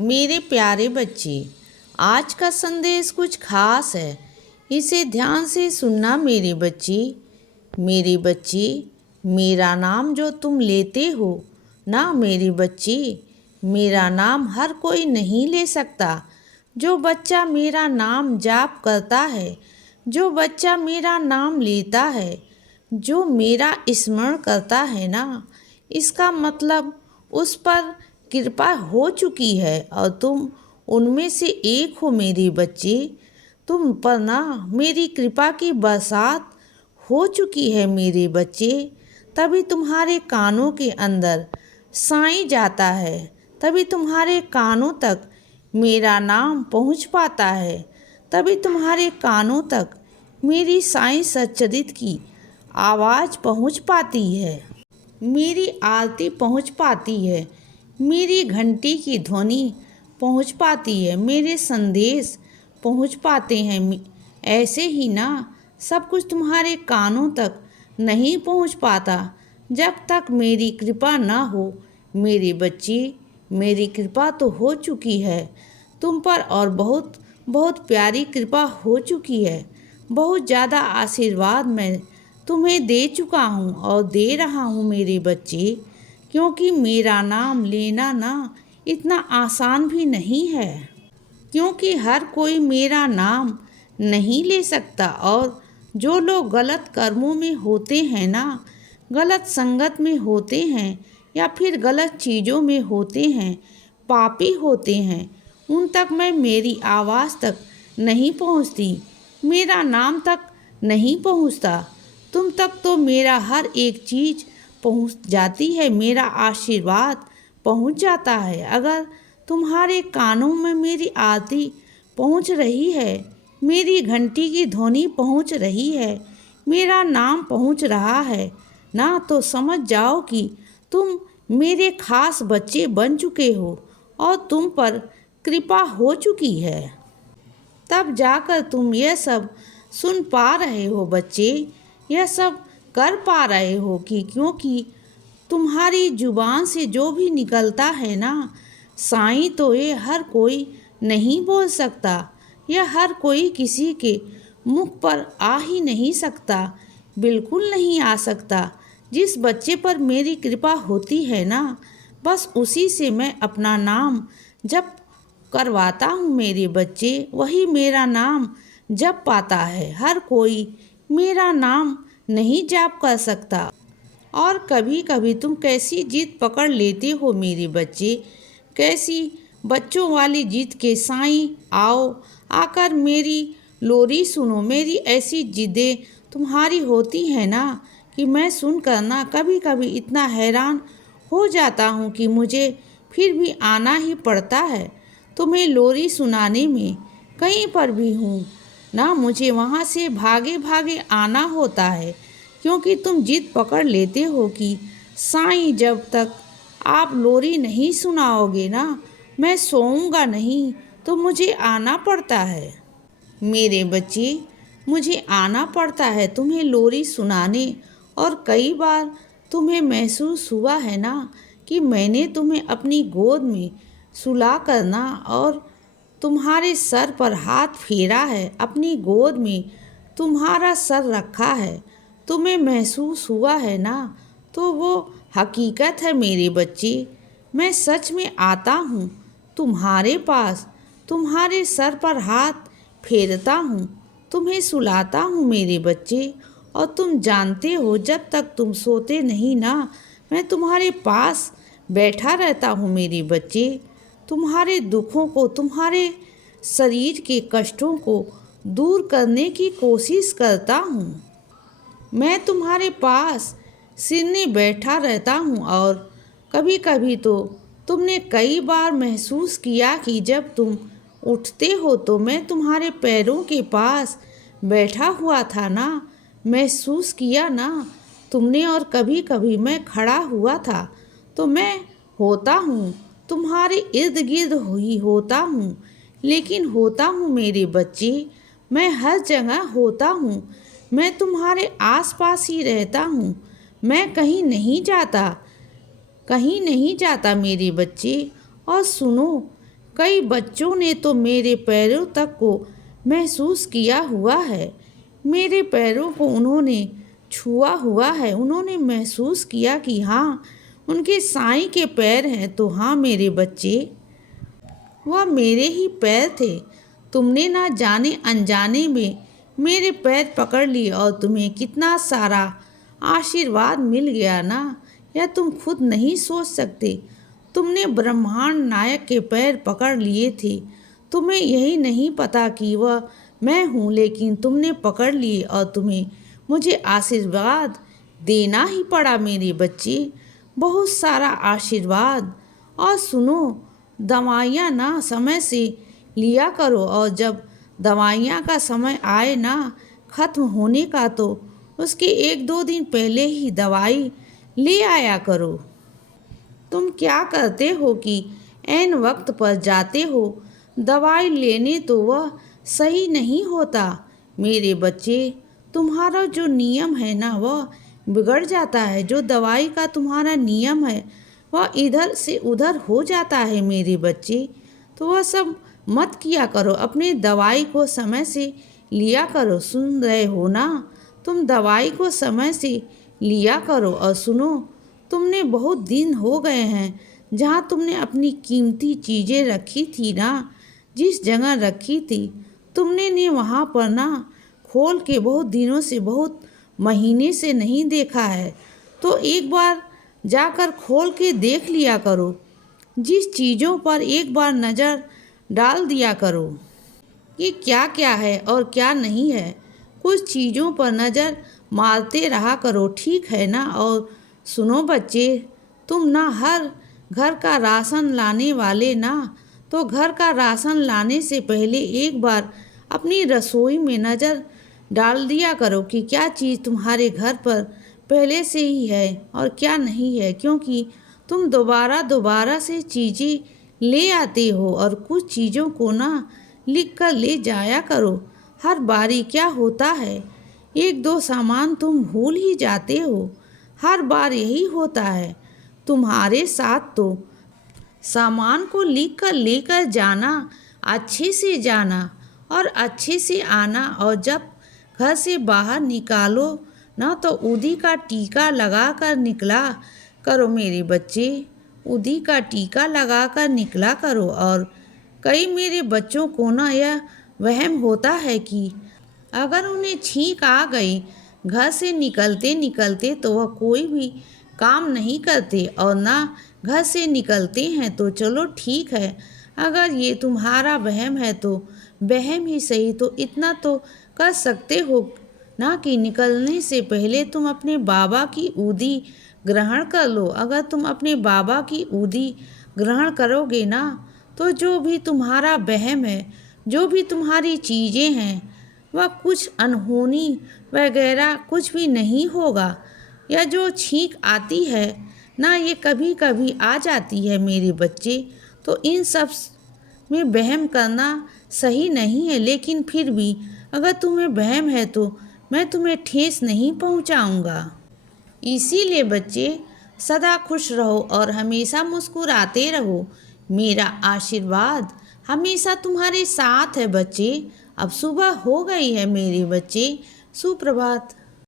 मेरे प्यारे बच्चे, आज का संदेश कुछ खास है। इसे ध्यान से सुनना मेरे बच्चे। मेरे बच्चे, मेरा नाम जो तुम लेते हो ना मेरे बच्चे, मेरा नाम हर कोई नहीं ले सकता। जो बच्चा मेरा नाम जाप करता है, जो बच्चा मेरा नाम लेता है, जो मेरा स्मरण करता है ना, इसका मतलब उस पर कृपा हो चुकी है और तुम उनमें से एक हो मेरे बच्चे। तुम पर ना मेरी कृपा की बरसात हो चुकी है मेरे बच्चे। तभी तुम्हारे कानों के अंदर साईं जाता है, तभी तुम्हारे कानों तक मेरा नाम पहुंच पाता है, तभी तुम्हारे कानों तक मेरी साईं सच्चरित की आवाज़ पहुंच पाती है, मेरी आरती पहुंच पाती है, मेरी घंटी की ध्वनि पहुंच पाती है, मेरे संदेश पहुंच पाते हैं। ऐसे ही ना सब कुछ तुम्हारे कानों तक नहीं पहुंच पाता जब तक मेरी कृपा ना हो मेरे बच्चे। मेरी कृपा तो हो चुकी है तुम पर और बहुत बहुत प्यारी कृपा हो चुकी है। बहुत ज़्यादा आशीर्वाद मैं तुम्हें दे चुका हूँ और दे रहा हूँ मेरे बच्चे, क्योंकि मेरा नाम लेना ना इतना आसान भी नहीं है, क्योंकि हर कोई मेरा नाम नहीं ले सकता। और जो लोग गलत कर्मों में होते हैं ना, गलत संगत में होते हैं या फिर गलत चीज़ों में होते हैं, पापी होते हैं, उन तक मैं मेरी आवाज़ तक नहीं पहुंचती, मेरा नाम तक नहीं पहुंचता। तुम तक तो मेरा हर एक चीज़ पहुंच जाती है, मेरा आशीर्वाद पहुंच जाता है। अगर तुम्हारे कानों में मेरी आरती पहुंच रही है, मेरी घंटी की ध्वनि पहुंच रही है, मेरा नाम पहुंच रहा है ना, तो समझ जाओ कि तुम मेरे खास बच्चे बन चुके हो और तुम पर कृपा हो चुकी है। तब जाकर तुम यह सब सुन पा रहे हो बच्चे, यह सब कर पा रहे हो कि क्योंकि तुम्हारी जुबान से जो भी निकलता है ना, साईं तो ये हर कोई नहीं बोल सकता, यह हर कोई किसी के मुख पर आ ही नहीं सकता, बिल्कुल नहीं आ सकता। जिस बच्चे पर मेरी कृपा होती है ना, बस उसी से मैं अपना नाम जप करवाता हूँ मेरे बच्चे, वही मेरा नाम जप पाता है। हर कोई मेरा नाम नहीं जाप कर सकता। और कभी कभी तुम कैसी जिद पकड़ लेते हो मेरे बच्चे, कैसी बच्चों वाली जिद के साईं आओ, आकर मेरी लोरी सुनो। मेरी ऐसी जिदें तुम्हारी होती हैं ना कि मैं सुनकर ना कभी कभी इतना हैरान हो जाता हूँ कि मुझे फिर भी आना ही पड़ता है तुम्हें लोरी सुनाने में। कहीं पर भी हूँ ना, मुझे वहाँ से भागे भागे आना होता है, क्योंकि तुम जिद पकड़ लेते हो कि साईं जब तक आप लोरी नहीं सुनाओगे ना, मैं सोऊंगा नहीं, तो मुझे आना पड़ता है मेरे बच्चे, मुझे आना पड़ता है तुम्हें लोरी सुनाने। और कई बार तुम्हें महसूस हुआ है ना कि मैंने तुम्हें अपनी गोद में सुला करना और तुम्हारे सर पर हाथ फेरा है, अपनी गोद में तुम्हारा सर रखा है, तुम्हें महसूस हुआ है ना, तो वो हकीकत है मेरे बच्चे। मैं सच में आता हूँ तुम्हारे पास, तुम्हारे सर पर हाथ फेरता हूँ, तुम्हें सुलाता हूँ मेरे बच्चे। और तुम जानते हो जब तक तुम सोते नहीं ना, मैं तुम्हारे पास बैठा रहता हूँ मेरे बच्चे। तुम्हारे दुखों को, तुम्हारे शरीर के कष्टों को दूर करने की कोशिश करता हूँ। मैं तुम्हारे पास सिरने बैठा रहता हूँ। और कभी कभी तो तुमने कई बार महसूस किया कि जब तुम उठते हो तो मैं तुम्हारे पैरों के पास बैठा हुआ था ना, महसूस किया ना तुमने। और कभी कभी मैं खड़ा हुआ था तो मैं होता हूँ तुम्हारे इर्द गिर्द ही होता हूँ, लेकिन होता हूँ मेरे बच्चे, मैं हर जगह होता हूँ, मैं तुम्हारे आसपास ही रहता हूँ, मैं कहीं नहीं जाता, कहीं नहीं जाता मेरे बच्चे। और सुनो, कई बच्चों ने तो मेरे पैरों तक को महसूस किया हुआ है। मेरे पैरों को उन्होंने छुआ हुआ है। उन्होंने महसूस किया कि हाँ, उनके साईं के पैर हैं। तो हाँ मेरे बच्चे, वह मेरे ही पैर थे। तुमने ना जाने अनजाने में मेरे पैर पकड़ लिए और तुम्हें कितना सारा आशीर्वाद मिल गया ना, यह तुम खुद नहीं सोच सकते। तुमने ब्रह्मांड नायक के पैर पकड़ लिए थे। तुम्हें यही नहीं पता कि वह मैं हूँ, लेकिन तुमने पकड़ लिए और तुम्हें मुझे आशीर्वाद देना ही पड़ा मेरे बच्चे, बहुत सारा आशीर्वाद। और सुनो, दवाइयाँ ना समय से लिया करो, और जब दवाइयाँ का समय आए ना ख़त्म होने का, तो उसके 1-2 दिन पहले ही दवाई ले आया करो। तुम क्या करते हो कि ऐन वक्त पर जाते हो दवाई लेने, तो वह सही नहीं होता मेरे बच्चे। तुम्हारा जो नियम है ना वह बिगड़ जाता है। जो दवाई का तुम्हारा नियम है वह इधर से उधर हो जाता है मेरे बच्चे। तो वह सब मत किया करो। अपने दवाई को समय से लिया करो। सुन रहे हो ना, तुम दवाई को समय से लिया करो। और सुनो, तुमने बहुत दिन हो गए हैं जहाँ तुमने अपनी कीमती चीज़ें रखी थी ना, जिस जगह रखी थी तुमने ने वहाँ पर ना खोल के बहुत दिनों से, बहुत महीने से नहीं देखा है। तो एक बार जाकर खोल के देख लिया करो। जिस चीज़ों पर एक बार नज़र डाल दिया करो कि क्या क्या है और क्या नहीं है, कुछ चीज़ों पर नज़र मारते रहा करो, ठीक है ना। और सुनो बच्चे, तुम ना हर घर का राशन लाने वाले ना, तो घर का राशन लाने से पहले एक बार अपनी रसोई में नज़र डाल दिया करो कि क्या चीज़ तुम्हारे घर पर पहले से ही है और क्या नहीं है, क्योंकि तुम दोबारा दोबारा से चीज़ें ले आते हो। और कुछ चीज़ों को ना लिख कर ले जाया करो। हर बारी क्या होता है, 1-2 सामान तुम भूल ही जाते हो। हर बार यही होता है तुम्हारे साथ। तो सामान को लिख कर लेकर जाना, अच्छे से जाना और अच्छे से आना। और जब घर से बाहर निकालो ना, तो उदी का टीका लगा कर निकला करो मेरे बच्चे। उदी का टीका लगा कर निकला करो। और कई मेरे बच्चों को ना यह वहम होता है कि अगर उन्हें छींक आ गई घर से निकलते निकलते, तो वह कोई भी काम नहीं करते और ना घर से निकलते हैं। तो चलो ठीक है, अगर ये तुम्हारा वहम है तो वहम ही सही। तो इतना तो कर सकते हो ना कि निकलने से पहले तुम अपने बाबा की ऊदी ग्रहण कर लो। अगर तुम अपने बाबा की ऊदी ग्रहण करोगे ना, तो जो भी तुम्हारा वहम है, जो भी तुम्हारी चीज़ें हैं, वह कुछ अनहोनी वगैरह कुछ भी नहीं होगा। या जो छींक आती है ना, ये कभी कभी आ जाती है मेरे बच्चे। तो इन सब में वहम करना सही नहीं है, लेकिन फिर भी अगर तुम्हें वहम है तो मैं तुम्हें ठेस नहीं पहुंचाऊंगा। इसीलिए बच्चे, सदा खुश रहो और हमेशा मुस्कुराते रहो। मेरा आशीर्वाद हमेशा तुम्हारे साथ है बच्चे। अब सुबह हो गई है मेरे बच्चे। सुप्रभात।